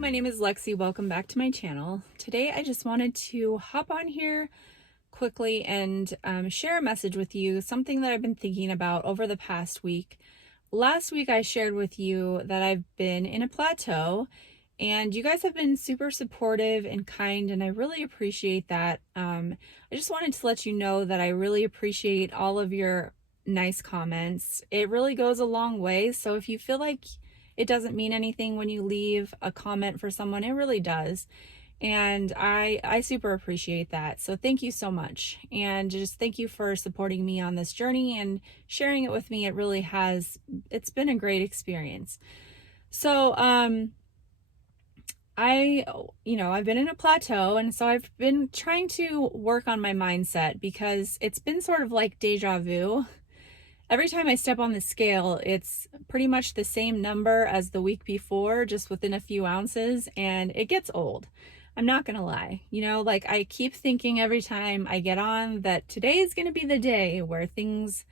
my name is Lexi. Welcome back to my channel. Today I just wanted to hop on here quickly and share a message with you, something that I've been thinking about over the past week. Last week I shared with you that I've been in a plateau, and you guys have been super supportive and kind, and I really appreciate that. I just wanted to let you know that I really appreciate all of your nice comments. It really goes a long way, so if you feel like it doesn't mean anything when you leave a comment for someone, it really does. And I super appreciate that. So thank you so much. And just thank you for supporting me on this journey and sharing it with me. It's been a great experience. So, I've been in a plateau, and so I've been trying to work on my mindset because it's been sort of like deja vu. Every time I step on the scale, it's pretty much the same number as the week before, just within a few ounces, and it gets old. I'm not gonna lie. I keep thinking every time I get on that today is gonna be the day where things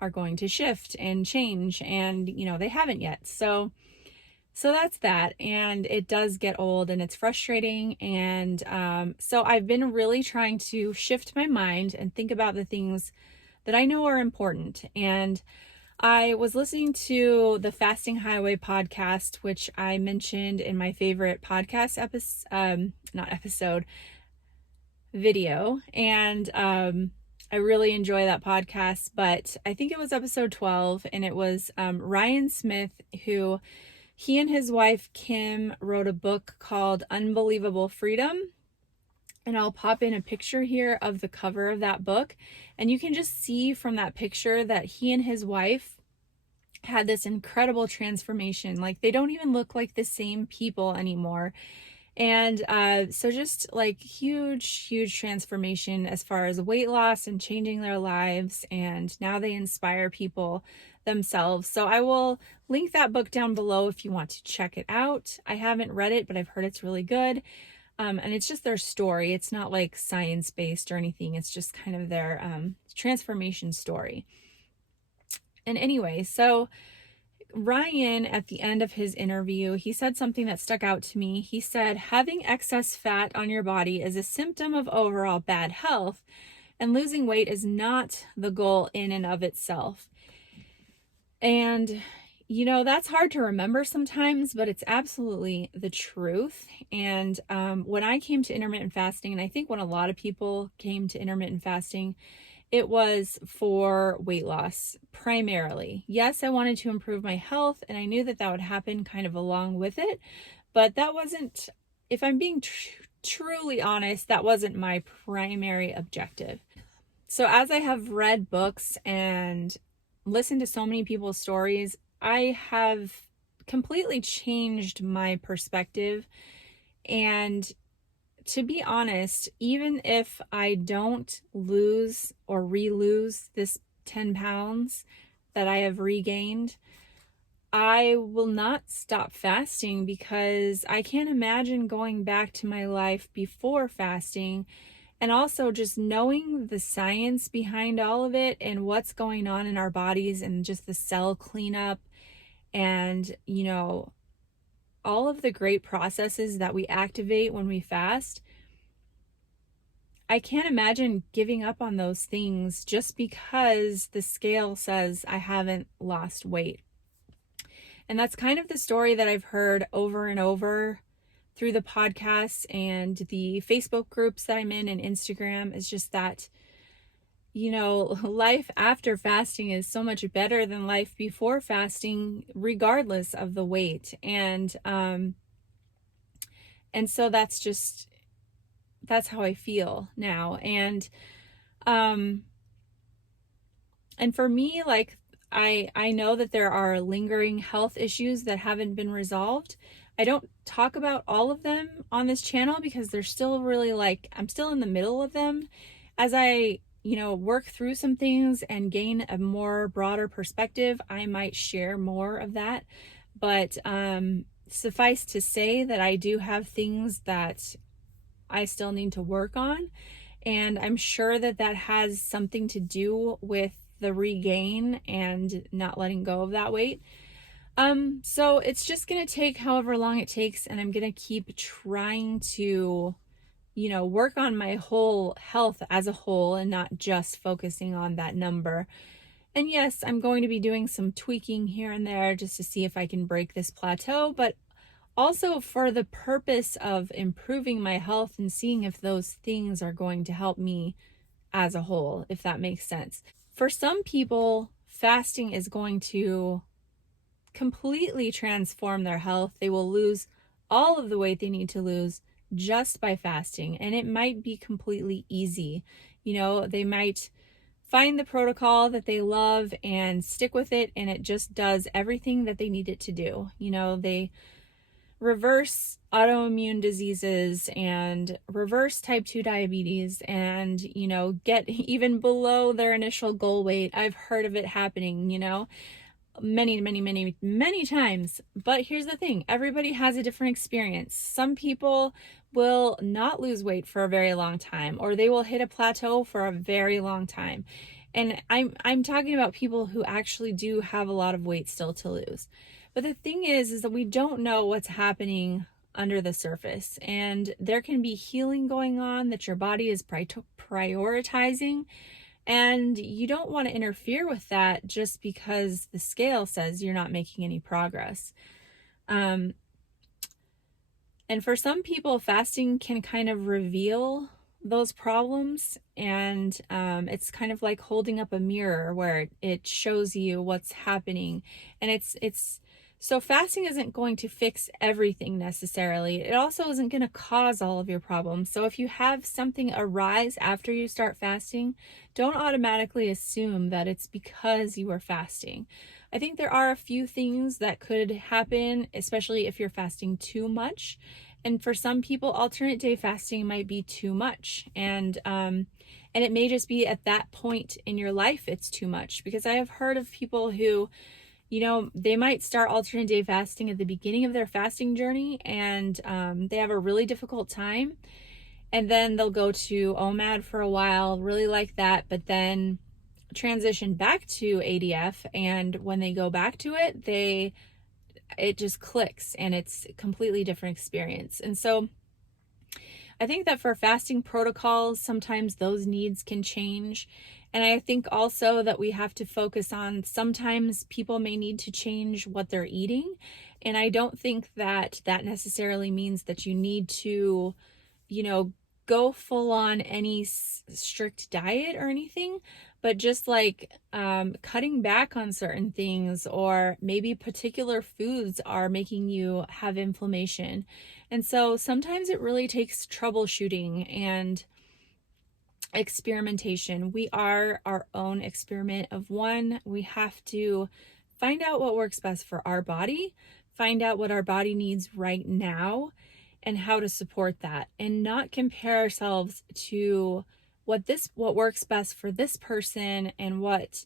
are going to shift and change, and they haven't yet. So that's that, and it does get old and it's frustrating. And so I've been really trying to shift my mind and think about the things that I know are important. And I was listening to the Fasting Highway podcast, which I mentioned in my favorite podcast video. And I really enjoy that podcast, but I think it was episode 12, and it was Ryan Smith, who he and his wife, Kim, wrote a book called Unbelievable Freedom. And I'll pop in a picture here of the cover of that book. And you can just see from that picture that he and his wife had this incredible transformation. Like, they don't even look like the same people anymore. And so just like huge transformation as far as weight loss and changing their lives. And now they inspire people themselves. So I will link that book down below if you want to check it out. I haven't read it, but I've heard it's really good. And it's just their story. It's not like science-based or anything. It's just kind of their transformation story. And anyway, so Ryan, at the end of his interview, he said something that stuck out to me. He said, having excess fat on your body is a symptom of overall bad health, and losing weight is not the goal in and of itself. And that's hard to remember sometimes, but it's absolutely the truth. And when I came to intermittent fasting, and I think when a lot of people came to intermittent fasting, it was for weight loss primarily. Yes, I wanted to improve my health, and I knew that would happen kind of along with it, but that wasn't, if I'm being truly honest, that wasn't my primary objective. So as I have read books and listened to so many people's stories, I have completely changed my perspective. And to be honest, even if I don't lose or re-lose this 10 pounds that I have regained, I will not stop fasting, because I can't imagine going back to my life before fasting. And also just knowing the science behind all of it and what's going on in our bodies, and just the cell cleanup, and all of the great processes that we activate when we fast. I can't imagine giving up on those things just because the scale says I haven't lost weight. And that's kind of the story that I've heard over and over through the podcasts and the Facebook groups that I'm in and Instagram, is just that life after fasting is so much better than life before fasting, regardless of the weight. And so that's how I feel now. And for me, like, I know that there are lingering health issues that haven't been resolved. I don't talk about all of them on this channel because they're still really, I'm still in the middle of them. As I work through some things and gain a more broader perspective, I might share more of that. But suffice to say that I do have things that I still need to work on. And I'm sure that has something to do with the regain and not letting go of that weight. So it's just gonna take however long it takes, and I'm gonna keep trying to, work on my whole health as a whole and not just focusing on that number. And yes, I'm going to be doing some tweaking here and there just to see if I can break this plateau, but also for the purpose of improving my health and seeing if those things are going to help me as a whole, if that makes sense. For some people, fasting is going to completely transform their health. They will lose all of the weight they need to lose just by fasting, and it might be completely easy. They might find the protocol that they love and stick with it, and it just does everything that they need it to do. They reverse autoimmune diseases and reverse type 2 diabetes and, get even below their initial goal weight. I've heard of it happening, many, many, many, many times. But here's the thing, everybody has a different experience. Some people will not lose weight for a very long time, or they will hit a plateau for a very long time. And I'm talking about people who actually do have a lot of weight still to lose. But the thing is that we don't know what's happening under the surface, and there can be healing going on that your body is prioritizing, and you don't want to interfere with that just because the scale says you're not making any progress. And for some people, fasting can kind of reveal those problems, and it's kind of like holding up a mirror where it shows you what's happening. And it's so fasting isn't going to fix everything necessarily. It also isn't going to cause all of your problems. So if you have something arise after you start fasting, don't automatically assume that it's because you are fasting. I think there are a few things that could happen, especially if you're fasting too much. And for some people, alternate day fasting might be too much. And it may just be at that point in your life it's too much, because I have heard of people who, they might start alternate day fasting at the beginning of their fasting journey, and they have a really difficult time. And then they'll go to OMAD for a while, really like that, but then transition back to ADF. And when they go back to it, it just clicks, and it's a completely different experience. And so I think that for fasting protocols, sometimes those needs can change. And I think also that we have to focus on, sometimes people may need to change what they're eating. And I don't think that that necessarily means that you need to, go full on any strict diet or anything, but just like cutting back on certain things, or maybe particular foods are making you have inflammation. And so sometimes it really takes troubleshooting and experimentation. We are our own experiment of one. We have to find out what works best for our body, find out what our body needs right now, and how to support that, and not compare ourselves to what works best for this person, and what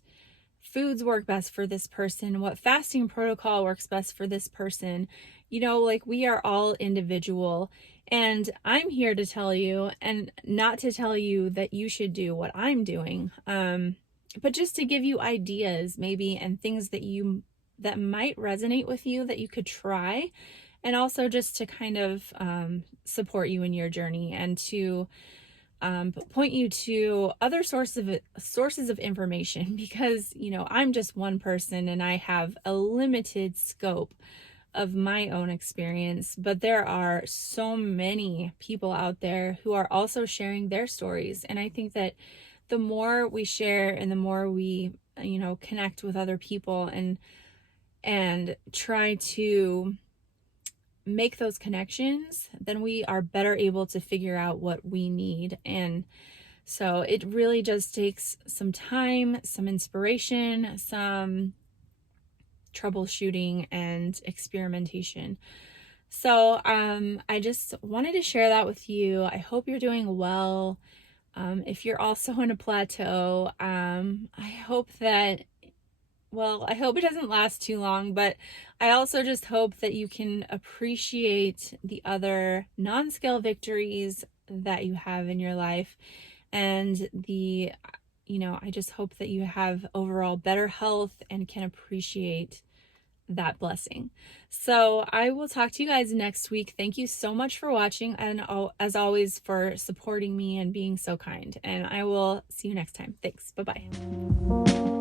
foods work best for this person, what fasting protocol works best for this person. Like, we are all individual, and I'm here to tell you, and not to tell you that you should do what I'm doing, but just to give you ideas maybe, and things that might resonate with you that you could try, and also just to kind of support you in your journey, and to point you to other sources of information, because I'm just one person and I have a limited scope of my own experience, but there are so many people out there who are also sharing their stories. And I think that the more we share, and the more we connect with other people, and try to make those connections, then we are better able to figure out what we need. And so it really just takes some time, some inspiration, some troubleshooting, and experimentation. So I just wanted to share that with you. I hope you're doing well. If you're also in a plateau, I hope it doesn't last too long, but I also just hope that you can appreciate the other non-scale victories that you have in your life. And I just hope that you have overall better health and can appreciate that blessing. So I will talk to you guys next week. Thank you so much for watching, and as always for supporting me and being so kind. And I will see you next time. Thanks. Bye-bye.